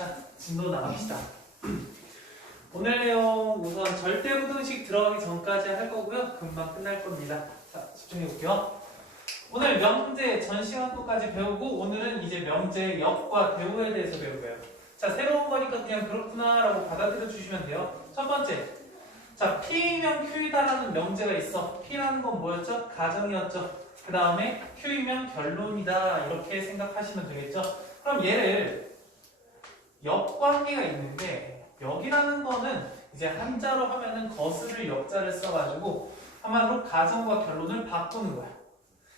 자, 진도 나갑시다. 오늘 내용 우선 절대부등식 들어가기 전까지 할 거고요. 금방 끝날 겁니다. 자, 집중해 볼게요. 오늘 명제 전 시간도까지 배우고 오늘은 이제 명제 역과 대우에 대해서 배울 거예요. 자, 새로운 거니까 그냥 그렇구나 라고 받아들여 주시면 돼요. 첫 번째, 자, P이면 Q이다라는 명제가 있어. P라는 건 뭐였죠? 가정이었죠. 그 다음에 Q이면 결론이다 이렇게 생각하시면 되겠죠. 그럼 얘를 역관계가 있는데 역이라는 거는 이제 한자로 하면은 거스를 역자를 써가지고 한마디로 가정과 결론을 바꾸는 거야.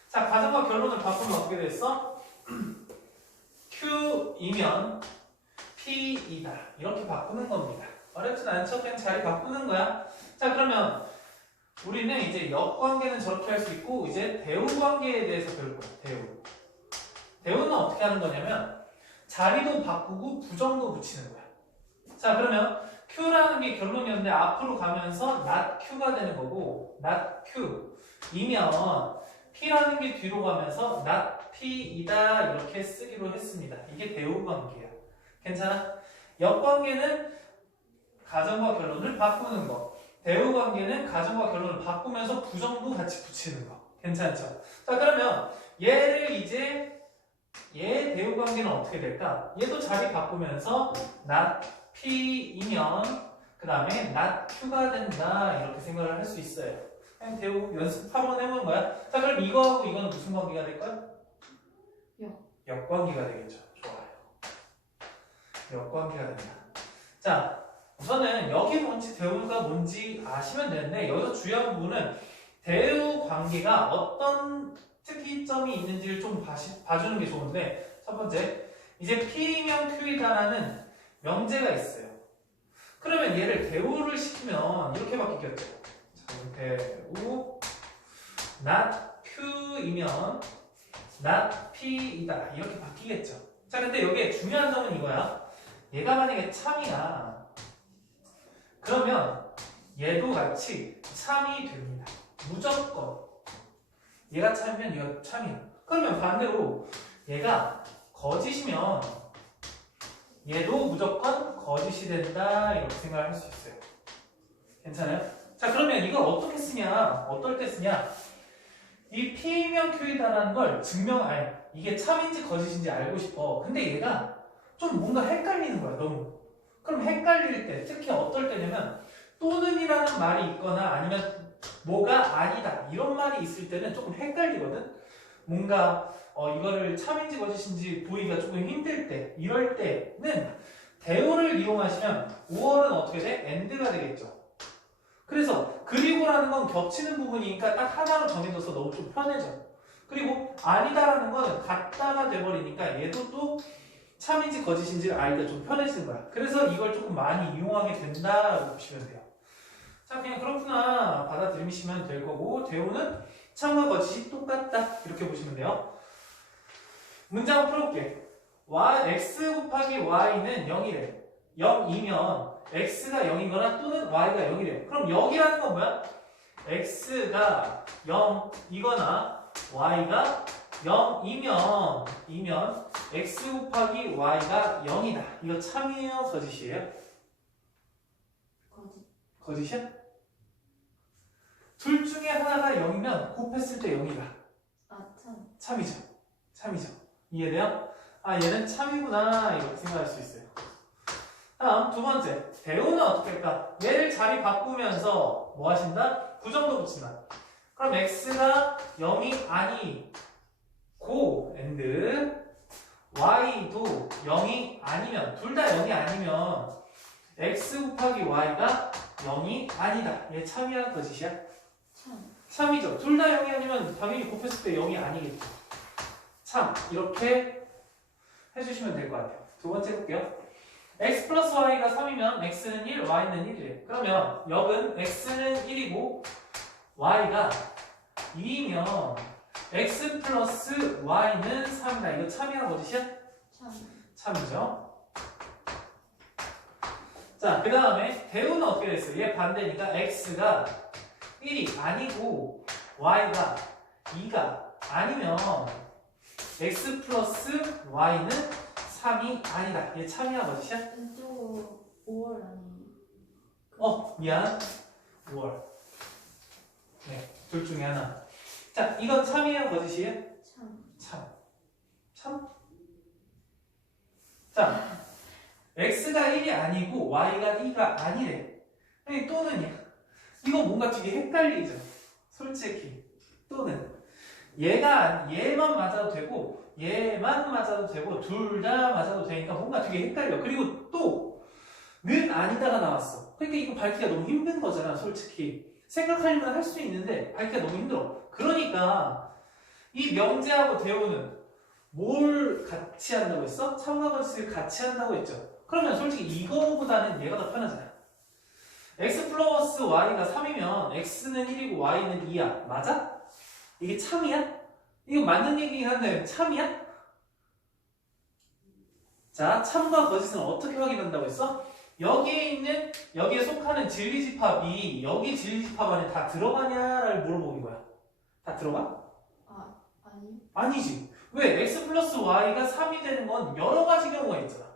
자, 가정과 결론을 바꾸면 어떻게 됐어? Q이면 P이다 이렇게 바꾸는 겁니다. 어렵진 않죠? 그냥 자리 바꾸는 거야. 자, 그러면 우리는 이제 역관계는 저렇게 할 수 있고 이제 대우관계에 대해서 배울 거야. 대우는 어떻게 하는 거냐면 자리도 바꾸고 부정도 붙이는 거야. 자, 그러면 Q라는 게 결론이었는데 앞으로 가면서 not Q가 되는 거고 not Q이면 P라는 게 뒤로 가면서 not P이다 이렇게 쓰기로 했습니다. 이게 대우관계야. 괜찮아? 역관계는 가정과 결론을 바꾸는 거. 대우관계는 가정과 결론을 바꾸면서 부정도 같이 붙이는 거. 괜찮죠? 자, 그러면 얘를 이제 얘 대우관계는 어떻게 될까? 얘도 자리 바꾸면서 not P이면 그 다음에 not Q가 된다 이렇게 생각을 할 수 있어요. 그냥 대우 연습 한번 해보는 거야. 자, 그럼 이거하고 이거는 무슨 관계가 될까요? 역관계가 되겠죠. 좋아요. 역관계가 된다. 자, 우선은 여기 뭔지 대우가 뭔지 아시면 되는데 여기서 중요한 부분은 대우 관계가 어떤 특이점이 있는지를 좀 봐주는 게 좋은데 첫 번째, 이제 P이면 Q이다라는 명제가 있어요. 그러면 얘를 대우를 시키면 이렇게 바뀌겠죠. 자, 대우 not Q이면 not P이다 이렇게 바뀌겠죠. 자, 근데 여기에 중요한 점은 이거야. 얘가 만약에 참이야. 그러면 얘도 같이 참이 됩니다. 무조건. 얘가 참이면 얘가 참이야. 그러면 반대로 얘가 거짓이면 얘도 무조건 거짓이 된다 이렇게 생각을 할 수 있어요. 괜찮아요? 자, 그러면 이걸 어떻게 쓰냐? 어떨 때 쓰냐? 이 P이면 Q이다라는 걸 이게 참인지 거짓인지 알고 싶어. 근데 얘가 좀 뭔가 헷갈리는 거야, 너무. 그럼 헷갈릴 때, 특히 어떨 때냐면 또는이라는 말이 있거나 아니면 뭐가 아니다 이런 말이 있을 때는 조금 헷갈리거든. 뭔가 이거를 참인지 거짓인지 보기가 조금 힘들 때, 이럴 때는 대우를 이용하시면 5월은 어떻게 돼? and가 되겠죠. 그래서 그리고라는 건 겹치는 부분이니까 딱 하나로 정해져서 너무 좀 편해져. 그리고 아니다라는 거는 같다가 돼버리니까 얘도 또 참인지 거짓인지 알기가 좀 편해지는 거야. 그래서 이걸 조금 많이 이용하게 된다라고 보시면 돼요. 자, 그냥 그렇구나 받아들이시면 될 거고 대우는 참과 거짓이 똑같다 이렇게 보시면 돼요. 문장을 풀어볼게. x 곱하기 y는 0이래. 0이면 x가 0이거나 또는 y가 0이래. 그럼 0이라는 건 뭐야? x가 0이거나 y가 0이면 x 곱하기 y가 0이다. 이거 참이에요? 거짓이에요? 거짓이야? 둘 중에 하나가 0이면 곱했을 때 0이다. 참이죠. 이해돼요? 아, 얘는 참이구나 이렇게 생각할 수 있어요. 다음 두 번째, 대우는 어떻게 할까? 얘를 자리 바꾸면서 뭐 하신다? 부정도 붙인다. 그럼 x가 0이 아니고 and y도 0이 아니면 둘 다 0이 아니면 x 곱하기 y가 0이 아니다. 얘 참이야? 거짓이야? 참이죠. 둘 다 0이 아니면 당연히 곱했을 때 0이 아니겠죠. 참 이렇게 해주시면 될 것 같아요. 두 번째 볼게요. x 플러스 y가 3이면 x는 1, y는 1이래. 그러면 역은 x는 1이고 y가 2이면 x 플러스 y는 3이다. 이거 참이야? 거짓이야? 참이죠. 자, 그 다음에 대우는 어떻게 됐어요? 얘 반대니까 x가 1이 아니고 y가 2가 아니면 x 플러스 y는 참이 아니다. 얘 참이야 거짓이야? 왼쪽으로 5월 아니에요? 미안. 5월. 네, 둘 중에 하나. 자, 이건 참이에요 거짓이에요? 참. 참. 참? 자, x가 1이 아니고 y가 2가 아니래. 아니, 또는이야. 이거 뭔가 되게 헷갈리죠? 솔직히. 또는. 얘만 맞아도 되고, 얘만 맞아도 되고, 둘 다 맞아도 되니까 뭔가 되게 헷갈려. 그리고 또, 는 아니다가 나왔어. 그러니까 이거 밝기가 너무 힘든 거잖아, 솔직히. 생각하려면 할 수 있는데, 밝기가 너무 힘들어. 그러니까, 이 명제하고 대우는 뭘 같이 한다고 했어? 참과 거짓을 같이 한다고 했죠. 그러면 솔직히 이거보다는 얘가 더 편하잖아. x 플러스 y가 3이면 x는 1이고 y는 2야. 맞아? 이게 참이야? 이거 맞는 얘기긴 한데 참이야? 자, 참과 거짓은 어떻게 확인한다고 했어? 여기에 속하는 진리집합이 여기 진리집합 안에 다 들어가냐를 물어보는 거야. 다 들어가? 아니요. 아니지. 왜? x 플러스 y가 3이 되는 건 여러 가지 경우가 있잖아.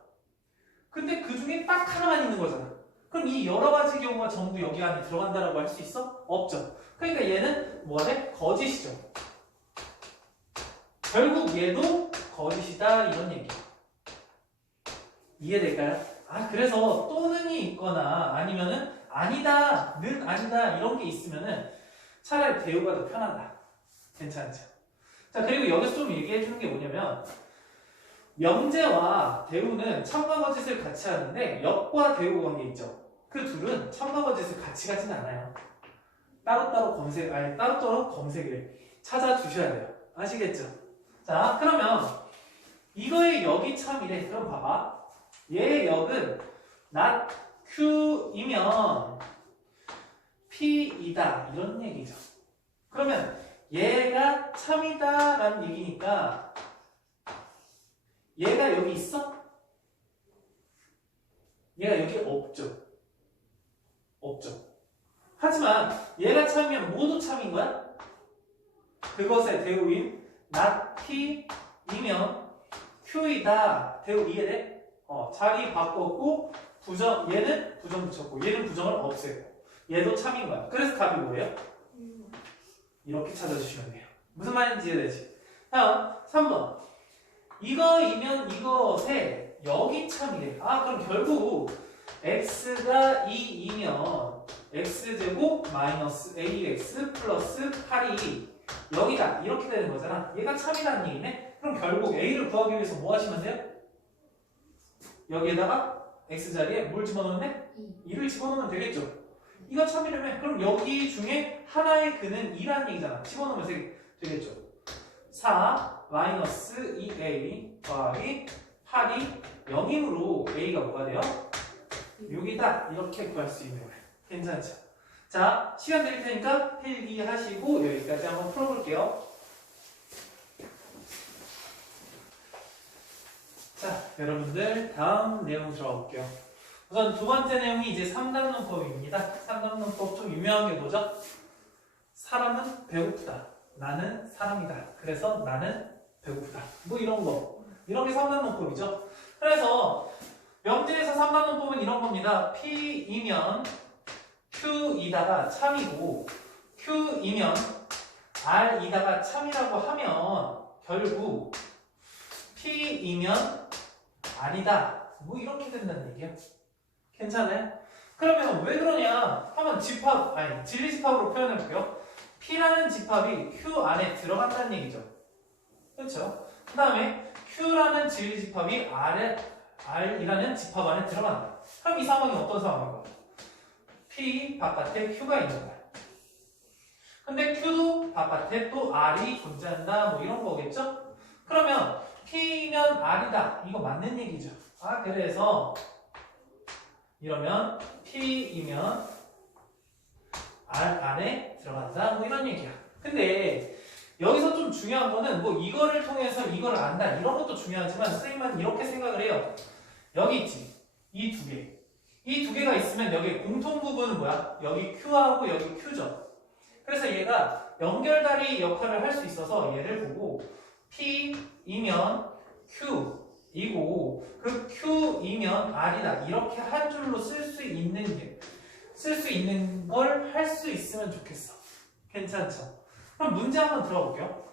근데 그 중에 딱 하나만 있는 거잖아. 그럼 이 여러 가지 경우가 전부 여기 안에 들어간다라고 할 수 있어? 없죠. 그러니까 얘는 뭐가 돼? 거짓이죠. 결국 얘도 거짓이다 이런 얘기. 이해될까요? 그래서 또는이 있거나 아니면은 아니다, 는 아니다 이런 게 있으면은 차라리 대우가 더 편하다. 괜찮죠? 자, 그리고 여기서 좀 얘기해 주는 게 뭐냐면 명제와 대우는 참과 거짓을 같이 하는데 역과 대우 관계 있죠. 그 둘은 참과 거짓을 같이 가진 않아요. 따로따로 검색을 찾아주셔야 돼요. 아시겠죠? 자, 그러면 이거의 역이 참이래. 그럼 봐봐. 얘의 역은 not q이면 p이다 이런 얘기죠. 그러면 얘가 참이다 라는 얘기니까 얘가 여기 있어? 얘가 여기 없죠. 없죠. 하지만 얘가 참이면 모두 참인 거야? 그것의 대우인 not p이면 q이다. 대우 이해돼? 자리 바꿨고 얘는 부정 붙였고 얘는 부정을 없애고 얘도 참인 거야. 그래서 답이 뭐예요? 이렇게 찾아주시면 돼요. 무슨 말인지 이해되지? 다음 3번. 이거이면 이것에 여기 참이래. 그럼 결국 x가 2이면 x제곱 마이너스 ax 플러스 8이 여기다 이렇게 되는 거잖아. 얘가 참이라는 얘기네. 그럼 결국 a를 구하기 위해서 뭐 하시면 돼요? 여기에다가 x 자리에 뭘 집어넣으면 돼? 2를 집어넣으면 되겠죠. 이거 참이라면 그럼 여기 중에 하나의 근은 2라는 얘기잖아. 집어넣으면 되겠죠. 4 마이너스 2a 더하기 8이 0이므로 a가 뭐가 돼요? 6이다. 이렇게 구할 수 있는 거예요. 괜찮죠? 자, 시간 드릴 테니까 필기하시고 여기까지 한번 풀어볼게요. 자, 여러분들 다음 내용 들어가 볼게요. 우선 두 번째 내용이 이제 삼단론법입니다. 삼단론법 좀 유명한 게 뭐죠? 사람은 배고프다. 나는 사람이다. 그래서 나는 배고프다. 뭐 이런 거. 이런 게 삼단론법이죠. 그래서 명제에서 삼단론법은 이런 겁니다. P이면 Q이다가 참이고 Q이면 R이다가 참이라고 하면 결국 P이면 아니다. 뭐 이렇게 된다는 얘기야. 괜찮아요? 그러면 왜 그러냐? 한번 진리집합으로 표현해볼게요. P라는 집합이 Q 안에 들어간다는 얘기죠. 그렇죠? 그 다음에 Q라는 진리집합이 R이라는 집합 안에 들어간다. 그럼 이 상황이 어떤 상황인가? P 바깥에 Q가 있는 거야. 근데 Q도 바깥에 또 R이 존재한다. 뭐 이런 거겠죠? 그러면 P면 R이다. 이거 맞는 얘기죠. 그래서 이러면 P이면 R 안에 들어간다. 뭐 이런 얘기야. 근데 여기서 좀 중요한 거는 뭐 이거를 통해서 이거를 안다. 이런 것도 중요하지만 선생님은 이렇게 생각을 해요. 여기 있지. 이 두 개. 이 두 개가 있으면 여기 공통 부분은 뭐야? 여기 Q하고 여기 Q죠. 그래서 얘가 연결다리 역할을 할 수 있어서 얘를 보고 P이면 Q 이고 그 Q이면 R이다. 이렇게 한 줄로 쓸 수 있는 걸 할 수 있으면 좋겠어. 괜찮죠? 그럼 문제 한번 들어볼게요.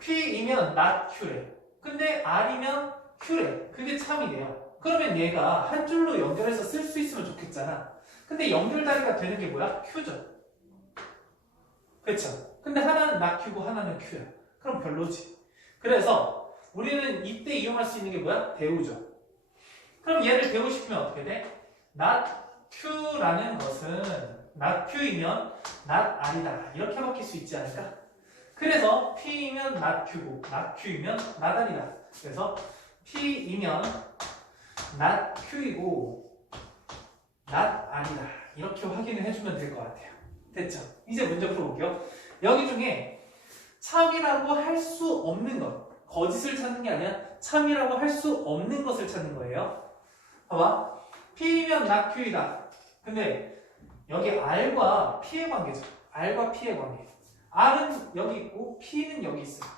P이면 not Q래. 근데 R이면 Q래. 그게 참이래요. 그러면 얘가 한 줄로 연결해서 쓸 수 있으면 좋겠잖아. 근데 연결다리가 되는 게 뭐야? Q죠. 그렇죠? 근데 하나는 not Q고 하나는 Q야. 그럼 별로지. 그래서 우리는 이때 이용할 수 있는 게 뭐야? 대우죠. 그럼 얘를 대우시키면 어떻게 돼? not Q라는 것은 not Q이면 not R이다. 이렇게 바뀔 수 있지 않을까? 그래서 P이면 not Q고 not Q이면 not R이다. 그래서 P이면 not Q이고 not R이다. 이렇게 확인을 해주면 될 것 같아요. 됐죠? 이제 문제 풀어볼게요. 여기 중에 참이라고 할 수 없는 것, 거짓을 찾는 게 아니라 참이라고 할 수 없는 것을 찾는 거예요. 봐봐. P면 not Q이다. 근데 여기 R과 P의 관계죠. R과 P의 관계. R은 여기 있고 P는 여기 있어요.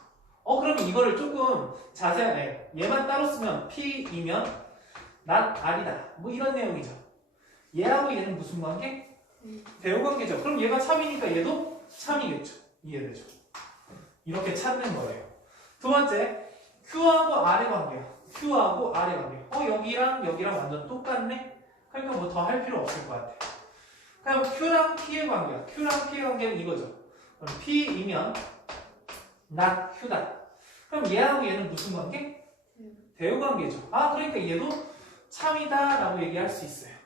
그러면 이거를 조금 자세하게 얘만 따로 쓰면 P이면 not R이다. 뭐 이런 내용이죠. 얘하고 얘는 무슨 관계? 대우 관계죠. 그럼 얘가 참이니까 얘도 참이겠죠. 이해되죠? 이렇게 찾는 거예요. 두 번째, Q하고 R의 관계야. Q하고 R의 관계. 여기랑 여기랑 완전 똑같네? 그러니까 뭐 더 할 필요 없을 것 같아. 그럼 Q랑 P의 관계야. Q랑 P의 관계는 이거죠. 그럼 P이면 not Q다. 그럼 얘하고 얘는 무슨 관계? 대우 관계죠. 그러니까 얘도 참이다 라고 얘기할 수 있어요.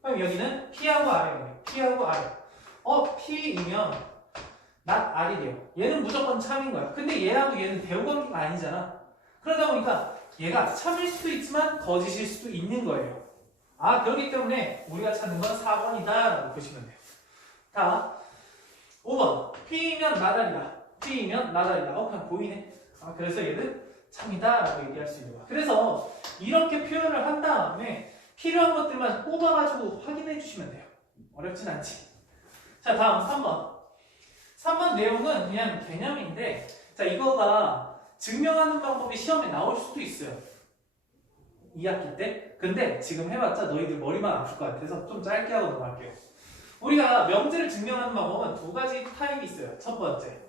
그럼 여기는 P하고 R의 관계. P하고 R. P이면 not R이래요. 얘는 무조건 참인 거야. 근데 얘하고 얘는 대우 관계가 아니잖아. 그러다 보니까 얘가 참일 수도 있지만 거짓일 수도 있는 거예요. 그렇기 때문에 우리가 찾는 건 4번이다 라고 보시면 돼요. 자, 5번. P이면 나달이다. P이면 나달이다. 그냥 보이네. 그래서 얘는 참이다 라고 얘기할 수 있는 거야. 그래서 이렇게 표현을 한 다음에 필요한 것들만 뽑아가지고 확인해 주시면 돼요. 어렵진 않지. 자, 다음 3번. 3번 내용은 그냥 개념인데, 자, 이거가 증명하는 방법이 시험에 나올 수도 있어요. 2학기 때. 근데 지금 해봤자 너희들 머리만 아플 것 같아서 좀 짧게 하고 넘어갈게요. 우리가 명제를 증명하는 방법은 두 가지 타입이 있어요. 첫 번째.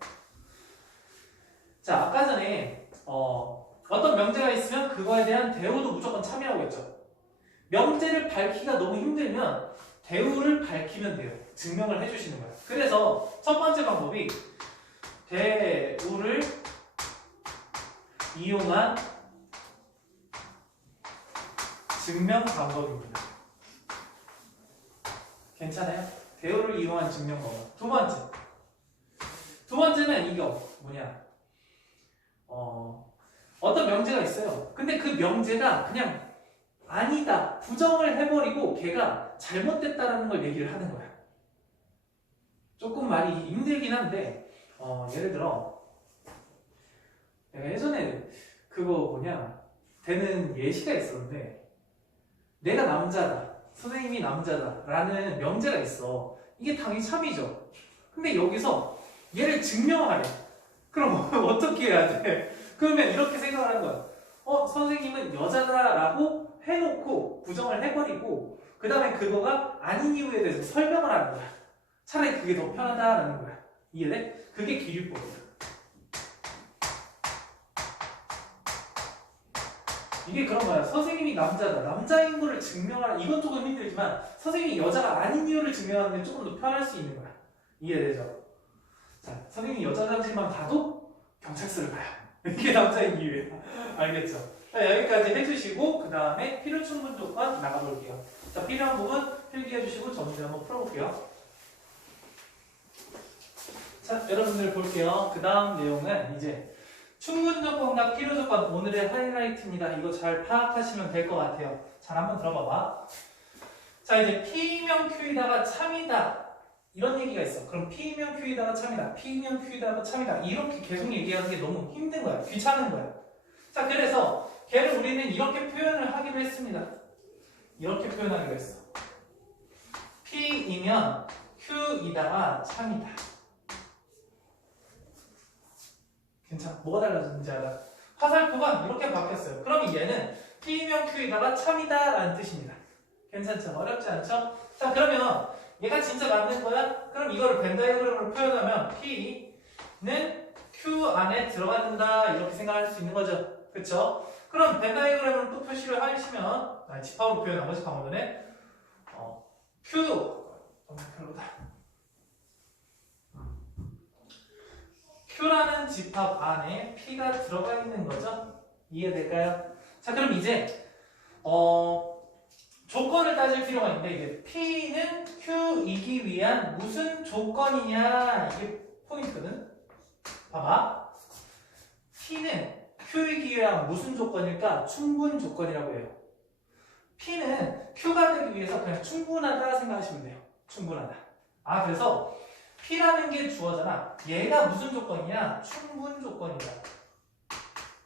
자, 아까 전에 어떤 명제가 있으면 그거에 대한 대우도 무조건 참여하고 했죠. 명제를 밝히기가 너무 힘들면 대우를 밝히면 돼요. 증명을 해주시는 거예요. 그래서 첫 번째 방법이 대우를 이용한 증명 방법입니다. 괜찮아요? 대우를 이용한 증명 방법. 두 번째는 이거 뭐냐? 어떤 명제가 있어요. 근데 그 명제가 그냥 아니다, 부정을 해버리고 걔가 잘못됐다라는 걸 얘기를 하는 거야. 조금 말이 힘들긴 한데 예를 들어 내가 예전에 그거 되는 예시가 있었는데, 내가 남자다, 선생님이 남자다 라는 명제가 있어. 이게 당연히 참이죠. 근데 여기서 얘를 증명하래. 그럼 어떻게 해야 돼? 그러면 이렇게 생각을 하는 거야. 선생님은 여자다 라고 해놓고 부정을 해버리고 그 다음에 그거가 아닌 이유에 대해서 설명을 하는 거야. 차라리 그게 더 편하다라는 거야. 이해돼? 그게 기류법이야. 이게 그런 거야. 선생님이 남자다, 남자인 거를 증명하라. 이건 조금 힘들지만 선생님이 여자가 아닌 이유를 증명하는 게 조금 더 편할 수 있는 거야. 이해되죠? 자, 선생님이 여자인지만 봐도 경찰서를 가요. 이게 남자인 이유예요. 알겠죠? 자, 여기까지 해주시고 그 다음에 필요 충분 조건 나가볼게요. 자, 필요한 부분 필기해주시고 저 문제 한번 풀어볼게요. 자, 여러분들 볼게요. 그 다음 내용은 이제 충분 조건과 필요 조건, 오늘의 하이라이트입니다. 이거 잘 파악하시면 될 것 같아요. 잘 한번 들어봐봐. 자, 이제 P면 Q이다가 참이다 이런 얘기가 있어. 그럼 P면 Q이다가 참이다, P면 Q이다가 참이다 이렇게 계속 얘기하는 게 너무 힘든 거야. 귀찮은 거야. 자, 그래서 걔를 우리는 이렇게 표현을 하기로 했습니다. 이렇게 표현하기로 했어. P이면 Q이다가 참이다. 괜찮아? 뭐가 달라졌는지 알아? 화살표가 이렇게 바뀌었어요. 그럼 얘는 P면 Q이다가 참이다 라는 뜻입니다. 괜찮죠? 어렵지 않죠? 자, 그러면 얘가 진짜 맞는 거야? 그럼 이거를 벤 다이어그램으로 표현하면 P는 Q 안에 들어간다 이렇게 생각할 수 있는 거죠. 그쵸? 그럼 벤 다이어그램으로 또 표시를 하시면 집합으로 표현한 거지 방금 전에 Q 너무 별로다. Q라는 집합 안에 P가 들어가 있는 거죠? 이해될까요? 자, 그럼 이제 조건을 따질 필요가 있는데 이게 P는 Q이기 위한 무슨 조건이냐 이게 포인트거든. 봐봐. P는 Q이기 위한 무슨 조건일까? 충분 조건이라고 해요. P는 Q가 되기 위해서 그냥 충분하다 생각하시면 돼요. 충분하다. 아, 그래서 P라는 게 주어잖아. 얘가 무슨 조건이냐? 충분 조건이다.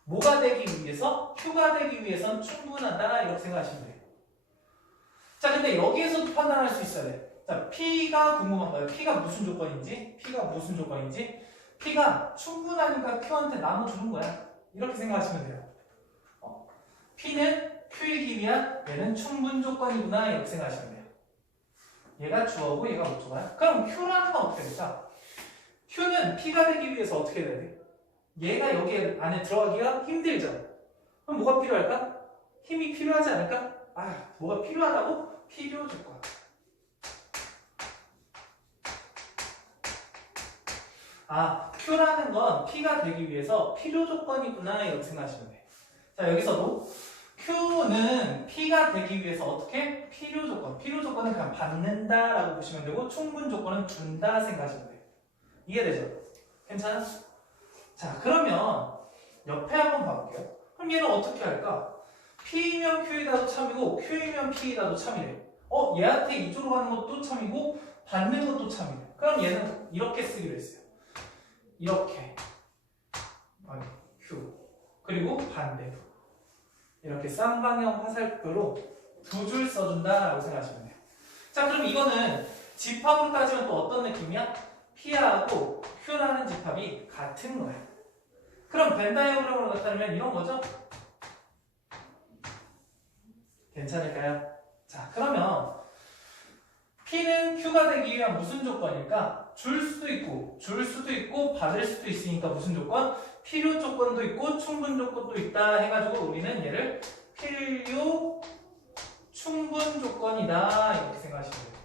뭐가 되기 위해서? Q가 되기 위해선 충분하다 이렇게 생각하시면 돼요. 자, 근데 여기에서도 판단할 수 있어야 돼. 자, P가 궁금한 거예요. P가 무슨 조건인지? P가 무슨 조건인지? P가 충분하니까 Q한테 나눠주는 거야. 이렇게 생각하시면 돼요. P는 Q이기 위한 얘는 충분 조건이구나 이렇게 생각하시면 돼요. 얘가 주어고 얘가 목조가요. 그럼 Q라는 건 어떻게 될까? Q는 P가 되기 위해서 어떻게 돼야 돼? 얘가 여기 안에 들어가기가 힘들죠. 그럼 뭐가 필요할까? 힘이 필요하지 않을까? 아, 뭐가 필요하다고? 필요 조건. 아, Q라는 건 P가 되기 위해서 필요 조건이구나 이렇게 생각하시면 돼요. 자, 여기서도 Q는 P가 되기 위해서 어떻게? 필요 조건. 필요 조건은 그냥 받는다라고 보시면 되고 충분 조건은 준다 생각하시면 돼요. 이해되죠? 괜찮아? 자, 그러면 옆에 한번 봐볼게요. 그럼 얘는 어떻게 할까? P이면 Q이다도 참이고 Q이면 P이다도 참이래. 얘한테 이쪽으로 가는 것도 참이고 받는 것도 참이래. 그럼 얘는 이렇게 쓰기로 했어요. 이렇게 Q 그리고 반대로 이렇게 쌍방향 화살표로 두 줄 써준다라고 생각하시면 돼요. 자, 그럼 이거는 집합으로 따지면 또 어떤 느낌이야? P하고 Q라는 집합이 같은 거야. 그럼 벤 다이어그램으로 나타내면 이런 거죠? 괜찮을까요? 자, 그러면 P는 Q가 되기 위한 무슨 조건일까? 줄 수도 있고 받을 수도 있으니까 무슨 조건? 필요 조건도 있고 충분 조건도 있다 해가지고 우리는 얘를 필요 충분 조건이다 이렇게 생각하시면 돼요.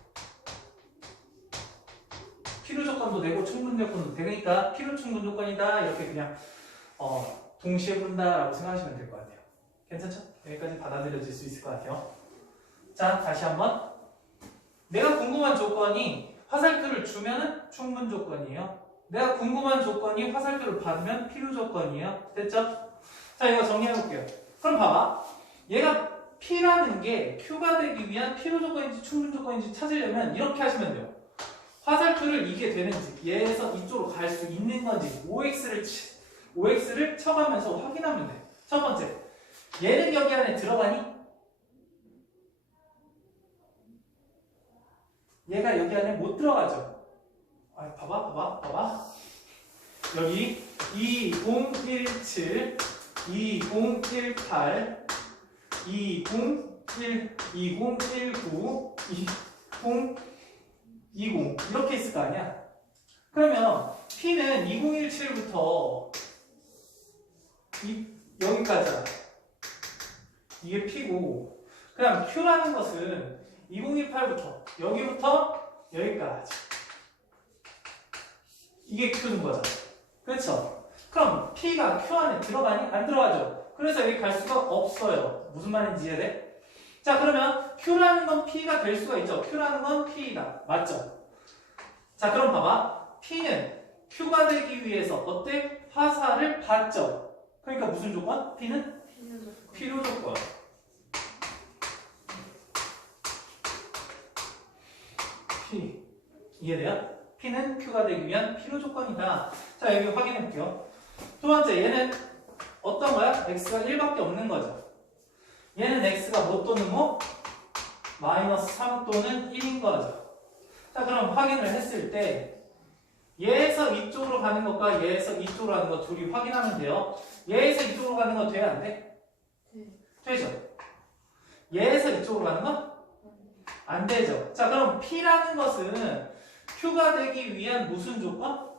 필요 조건도 되고 충분 조건도 되니까 필요 충분 조건이다 이렇게 그냥 동시에 본다라고 생각하시면 될 것 같아요. 괜찮죠? 여기까지 받아들여질 수 있을 것 같아요. 자, 다시 한번. 내가 궁금한 조건이 화살표를 주면은 충분 조건이에요. 내가 궁금한 조건이 화살표를 받으면 필요 조건이에요. 됐죠? 자, 이거 정리해볼게요. 그럼 봐봐. 얘가 P라는 게 Q가 되기 위한 필요 조건인지 충분 조건인지 찾으려면 이렇게 하시면 돼요. 화살표를 이게 되는지 얘에서 이쪽으로 갈 수 있는 건지 OX를 쳐가면서 확인하면 돼. 첫 번째, 얘는 여기 안에 들어가니? 얘가 여기 안에 못 들어가죠. 봐봐. 여기 2017, 2018, 2019, 2020 이렇게 있을 거 아니야? 그러면 P는 2017부터 여기까지야. 이게 P고, 그다음 Q라는 것은 2018부터 여기부터 여기까지. 이게 Q는 거잖아. 그렇죠? 그럼 P가 Q 안에 들어가니? 안 들어가죠? 그래서 여기 갈 수가 없어요. 무슨 말인지 이해돼? 자, 그러면 Q라는 건 P가 될 수가 있죠. Q라는 건 P이다. 맞죠? 자, 그럼 봐봐. P는 Q가 되기 위해서 어때? 화살을 받죠. 그러니까 무슨 조건? P는? 필요 조건. P. 이해돼요? P는 Q가 되기 위한 필요 조건이다. 자, 여기 확인해 볼게요. 두 번째, 얘는 어떤 거야? X가 1밖에 없는 거죠. 얘는 X가 뭐 또는 뭐? 마이너스 3 또는 1인 거죠. 자, 그럼 확인을 했을 때 얘에서 이쪽으로 가는 것과 얘에서 이쪽으로 가는 것 둘이 확인하면 돼요. 얘에서 이쪽으로 가는 거 돼? 안 돼? 네. 되죠? 얘에서 이쪽으로 가는 건? 안 되죠. 자, 그럼 P라는 것은 Q가 되기 위한 무슨 조건?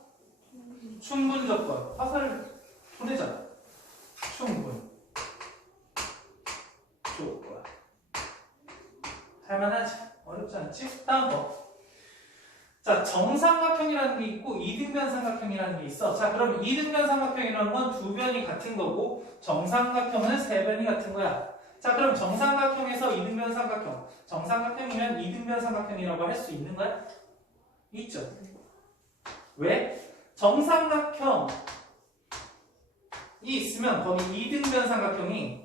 충분 조건. 화살을 보내잖아. 충분 조건. 할만하지? 어렵지 않지? 다음 거. 자, 정삼각형이라는 게 있고 이등변 삼각형이라는 게 있어. 자, 그럼 이등변 삼각형이라는 건 두 변이 같은 거고 정삼각형은 세 변이 같은 거야. 자, 그럼 정삼각형에서 이등변 삼각형. 정삼각형이면 이등변 삼각형이라고 할 수 있는 거야? 있죠. 왜? 정삼각형이 있으면 거기 이등변 삼각형이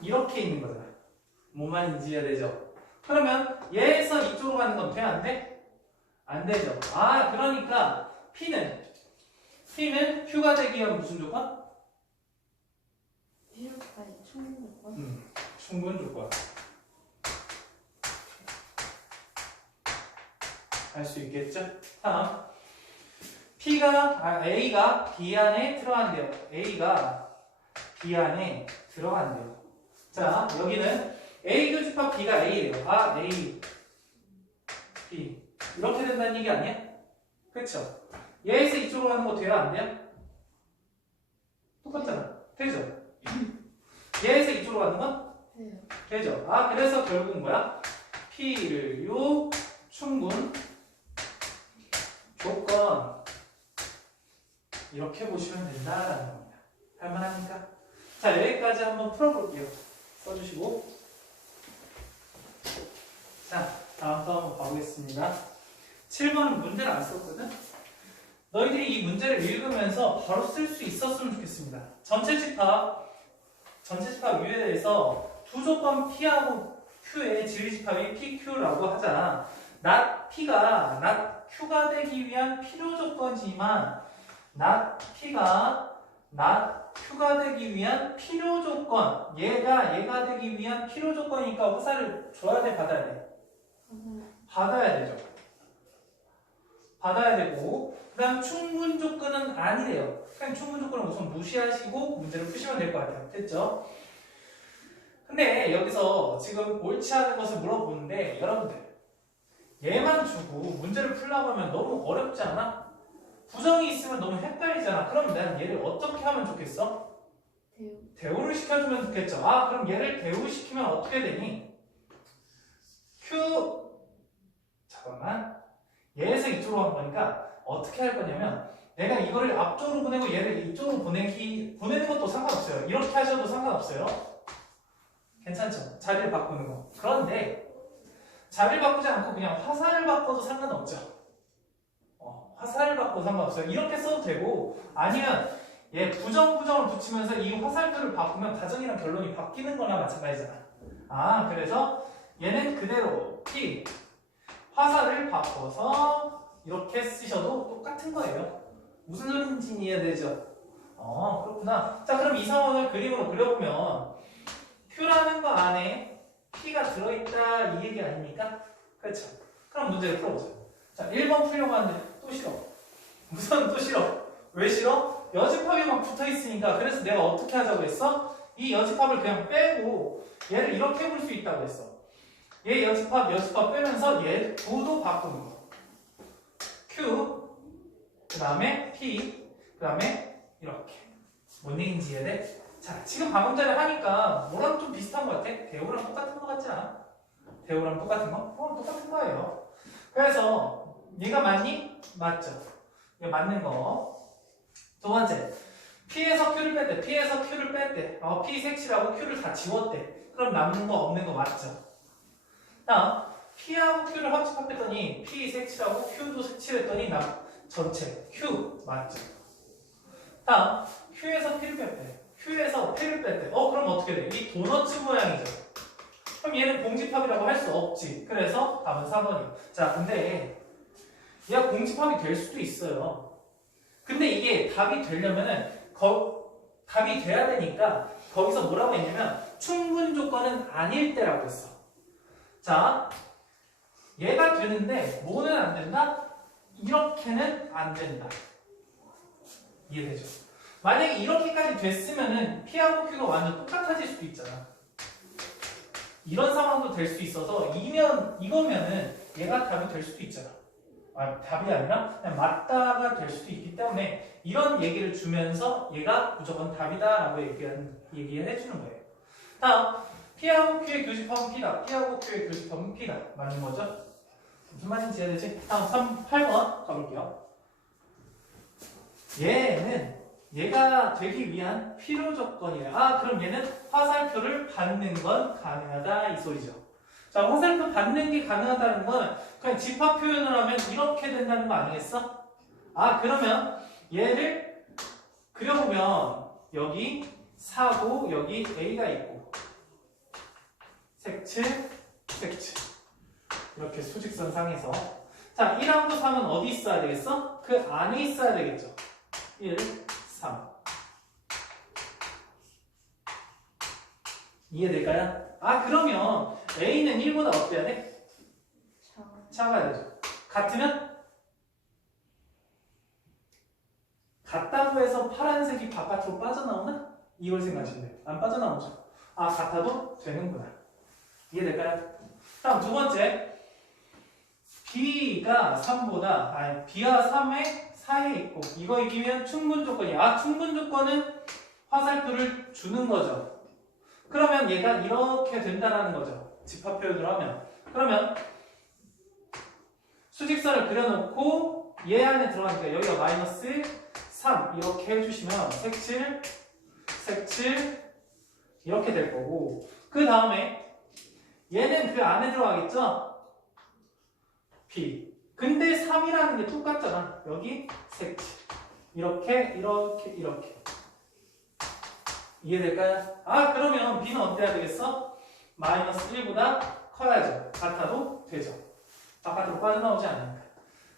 이렇게 있는 거잖아. 뭔 말인지 이해가 되죠? 그러면 얘에서 이쪽으로 가는 건 돼? 안 돼? 안 되죠. 아, 그러니까 P는 Q가 되기 위한 무슨 조건? 아니 충분 조건. 충분 조건. 알 수 있겠죠? 다음. A가 B 안에 들어간대요. A가 B 안에 들어간대요. 자, 여기는 A 교집합 B가 A예요. 아, A, B. 이렇게 된다는 얘기 아니야? 그쵸? 얘에서 이쪽으로 가는 거 돼요? 안 돼요? 똑같잖아. 되죠? 얘에서 이쪽으로 가는 건? 돼요. 되죠? 아, 그래서 결국은 뭐야? P를 요 충분 조건 이렇게 보시면 된다라는 겁니다. 할만합니까? 자, 여기까지 한번 풀어볼게요. 써주시고. 자, 다음 거 한번 봐보겠습니다. 7번은 문제를 안 썼거든? 너희들이 이 문제를 읽으면서 바로 쓸 수 있었으면 좋겠습니다. 전체 집합 U에 대해서 두 조건 P하고 Q의 진리집합이 PQ라고 하자. P가 Q가 되기 위한 필요 조건이지만 P가 Q가 되기 위한 필요 조건. 얘가 되기 위한 필요 조건이니까 화살을 줘야 돼, 받아야 돼? 받아야 되죠. 받아야 되고, 그 다음 충분 조건은 아니래요. 그냥 충분 조건은 우선 무시하시고 문제를 푸시면 될 것 같아요. 됐죠? 근데 여기서 지금 옳지 않은 것을 물어보는데, 여러분들 얘만 주고 문제를 풀려고 하면 너무 어렵지 않아? 부정이 있으면 너무 헷갈리잖아. 그럼 난 얘를 어떻게 하면 좋겠어? 대우를 시켜주면 좋겠죠. 아, 그럼 얘를 대우시키면 어떻게 되니? 잠깐만. 얘에서 이쪽으로 간 거니까 어떻게 할 거냐면 내가 이거를 앞쪽으로 보내고 얘를 이쪽으로 보내는 것도 상관없어요. 이렇게 하셔도 상관없어요. 괜찮죠? 자리를 바꾸는 거. 그런데 자리를 바꾸지 않고 그냥 화살을 바꿔도 상관없죠. 화살을 바꿔도 상관없어요. 이렇게 써도 되고 아니면 얘 부정을 붙이면서 이 화살표를 바꾸면 가정이랑 결론이 바뀌는 거나 마찬가지잖아. 아, 그래서 얘는 그대로 P 화살을 바꿔서 이렇게 쓰셔도 똑같은 거예요. 무슨 소리인지 이해되죠? 그렇구나. 자, 그럼 이 상황을 그림으로 그려보면 Q라는 거 안에 P가 들어있다 이 얘기 아닙니까? 그렇죠. 그럼 문제를 풀어보자. 자, 1번 풀려고 하는데 또 싫어. 우선 또 싫어. 왜 싫어? 여집합이 막 붙어있으니까. 그래서 내가 어떻게 하자고 했어? 이 여집합을 그냥 빼고 얘를 이렇게 볼 수 있다고 했어. 얘 여집합 빼면서 얘 구도 바꾸는 거. Q, 그 다음에 P, 그 다음에 이렇게. 뭔 얘기인지 이해돼? 자, 지금 방금 전에 하니까 뭐랑 좀 비슷한 것 같아? 대우랑 똑같은 거 같지 않아? 대우랑 똑같은 거? 똑같은 거예요. 그래서 얘가 맞니? 맞죠. 얘 맞는 거. 두 번째, P에서 Q를 뺐대. P 색칠하고 Q를 다 지웠대. 그럼 남는 거 없는 거 맞죠? 다음, P하고 Q를 합쳤더니 P 색칠하고 Q도 색칠했더니 전체 Q 맞죠? 다음, Q에서 P를 뺐대. Q에서 P를 뺐대. 그럼 어떻게 돼? 이 도너츠 모양이죠. 그럼 얘는 공집합이라고 할 수 없지. 그래서 답은 4번이에요. 자, 근데 얘가 공집합이 될 수도 있어요. 근데 이게 답이 되려면은 답이 돼야 되니까 거기서 뭐라고 했냐면 충분 조건은 아닐 때라고 했어. 자, 얘가 되는데 뭐는 안 된다? 이렇게는 안 된다. 이해되죠? 만약에 이렇게까지 됐으면은 P하고 Q가 완전 똑같아질 수도 있잖아. 이런 상황도 될 수 있어서 이거면은 얘가 답이 될 수도 있잖아. 답이 아니라 그냥 맞다가 될 수도 있기 때문에 이런 얘기를 주면서 얘가 무조건 답이다라고 얘기를 해주는 거예요. 다음 P하고 Q의 교집합은 P다. P하고 Q의 교집합은 P다. 맞는 거죠? 무슨 말인지 이해되지? 다음 8번 가볼게요. 얘가 되기 위한 필요 조건이래. 그럼 얘는 화살표를 받는 건 가능하다 이 소리죠. 자, 화살표 받는 게 가능하다는 건 그냥 집합 표현을 하면 이렇게 된다는 거 아니겠어? 그러면 얘를 그려보면 여기 4고 여기 A가 있고 색칠 이렇게 수직선 상에서 자, 1하고 3은 어디 있어야 되겠어? 그 안에 있어야 되겠죠. 1, 3 이해될까요? 그러면 A는 1보다 어때야 돼? 작아야 되죠. 같으면? 같다고 해서 파란색이 바깥으로 빠져나오나? 이걸 생각하시면 돼요. 안 빠져나오죠. 같아도 되는구나. 이해될까요? 다음 두 번째 B가 3보다 B와 3의 사이에 있고 이거 이기면 충분 조건이야. 충분 조건은 화살표를 주는 거죠. 그러면 얘가 이렇게 된다라는 거죠. 집합 표현으로 하면. 그러면 수직선을 그려놓고 얘 안에 들어가니까 여기가 마이너스 3 이렇게 해주시면 색칠 이렇게 될 거고 그 다음에 얘는 그 안에 들어가겠죠? B. 근데 3이라는 게 똑같잖아. 여기 색칠. 이렇게. 이해될까요? 그러면 B는 어때야 되겠어? 마이너스 1보다 커야죠. 같아도 되죠. 바깥으로 빠져나오지 않으니까.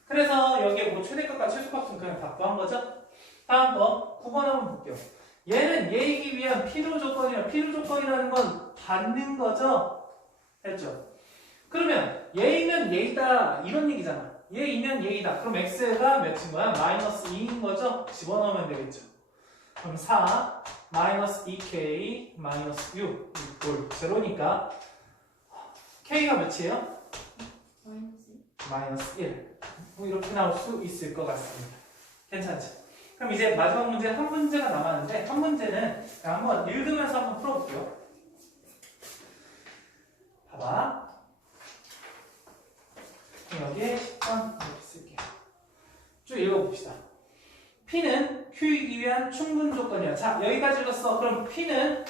그래서 여기에 뭐 최대값과 최소값은 그냥 다 구한 거죠? 다음 거 9번 한번 볼게요. 얘는 얘이기 위한 필요 조건이라는 건 받는 거죠? 했죠? 그러면 얘이면 얘이다 이런 얘기잖아. 얘이면 얘이다. 그럼 x가 몇인 거야? 마이너스 2인 거죠? 집어넣으면 되겠죠. 그럼 4 마이너스 2k 마이너스 6 이꼴 제로니까 k가 몇이에요? 마이너스 1. 뭐 이렇게 나올 수 있을 것 같습니다. 괜찮죠? 그럼 이제 마지막 문제 한 문제가 남았는데 한 문제는 한번 읽으면서 한번 풀어볼게요. 봐봐. 여기에 10번 이렇게 쓸게요. 쭉 읽어봅시다. P는 Q이기 위한 충분 조건이야. 자, 여기까지 읽었어. 그럼 P는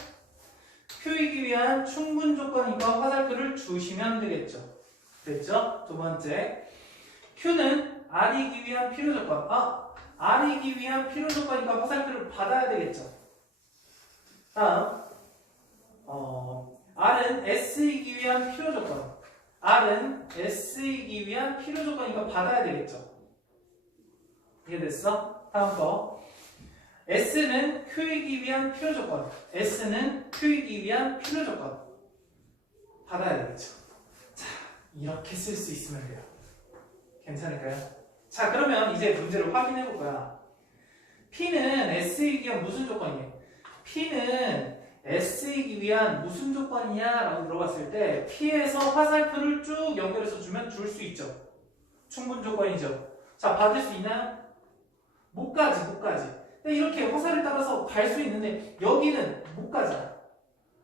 Q이기 위한 충분 조건이니까 화살표를 주시면 되겠죠. 됐죠? 두 번째. Q는 R이기 위한 필요 조건. R이기 위한 필요 조건이니까 화살표를 받아야 되겠죠. 다음. R은 S이기 위한 필요 조건. R은 S이기 위한 필요 조건이니까 받아야 되겠죠. 이해됐어? 다음 거. S는 Q이기 위한 필요 조건. S는 Q이기 위한 필요 조건. 받아야 되겠죠. 자, 이렇게 쓸 수 있으면 돼요. 괜찮을까요? 자, 그러면 이제 문제를 확인해 볼 거야. P는 S이기 위한 무슨 조건이에요? P는 S이기 위한 무슨 조건이냐? 라고 물어봤을 때 P에서 화살표를 쭉 연결해서 주면 줄 수 있죠. 충분 조건이죠. 자, 받을 수 있나요? 못 가지. 근데 이렇게 화살을 따라서 갈 수 있는데 여기는 못 가잖아.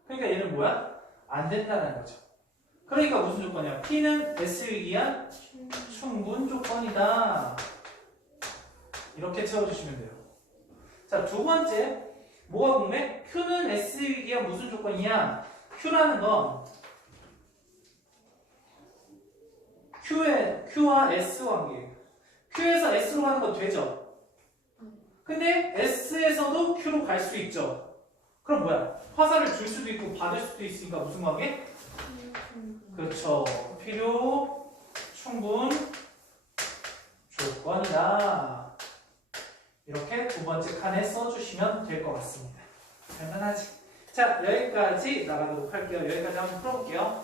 그러니까 얘는 뭐야? 안 된다는 거죠. 그러니까 무슨 조건이야? P는 S이기 위한 충분 조건이다. 이렇게 채워주시면 돼요. 자, 두 번째. 뭐가 궁금해? Q는 S이기 위한 무슨 조건이냐? Q라는 건 Q와 S 관계예요. Q에서 S로 가는 건 되죠? 근데 S에서도 Q로 갈 수 있죠? 그럼 뭐야? 화살을 줄 수도 있고 받을 수도 있으니까 무슨 관계? 그렇죠. 필요 충분 조건이다. 이렇게 두 번째 칸에 써주시면 될 것 같습니다. 간단하지? 자, 여기까지 나가도록 할게요. 여기까지 한번 풀어볼게요.